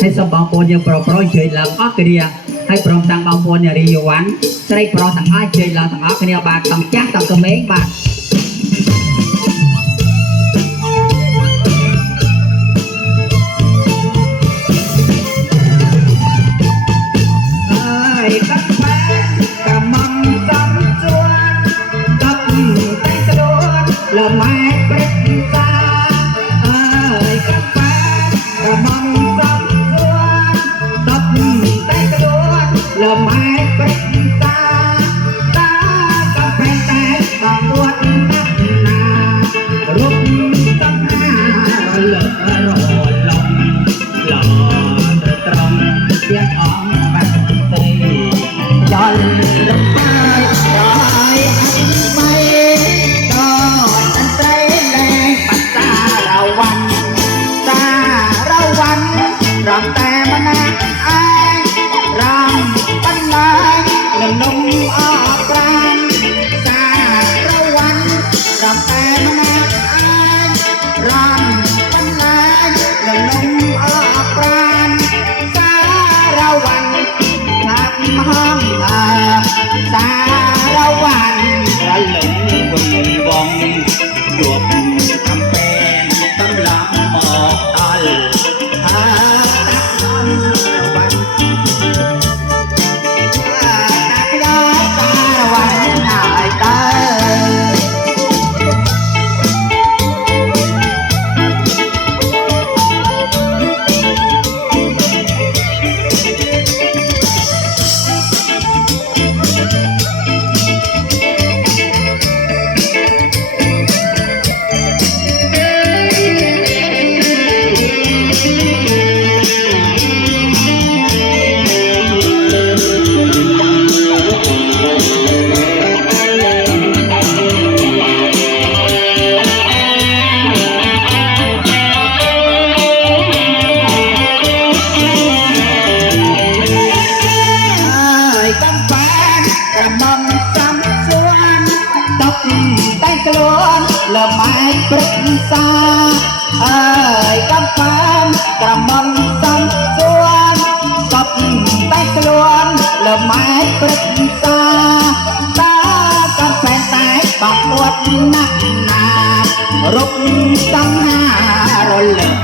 ให้สมบังปนยังโปรโปรเฉยหลังออกเดียให้พร้อมตังบางปนอย่างรีวันใส่โปรสังอาเฉยหลังสังออกเดียบาทตังจ้าตังกระเมงบาทละไม้เปรตตากระแปกระมังซ้ำตัวตับไตกระโดดละไม้เปรตตากระแปแตกบางวดนักหนารุกตั้งหน้าเลิกรอลงหล่อตรงเสียงอ่องแบบเตยย้อนลงไปย้อยไปรำแต่มันนักอายรำปันลายเงินนมออกปรานสาระวันรำแต่มันนักอายรำปันลายเงินนมออกปรานสาระวันทำห้องสาระวันระลึงบุญวงรวบทำเป็นตำลังออกตัลละไม้ปรึกษากำปั้นกระมังซ้ำส่วนตบใต้กลวนละไม้ปรึกษาตากำแพงแตกบางปวดนักหนารุกตั้งหาเราเลย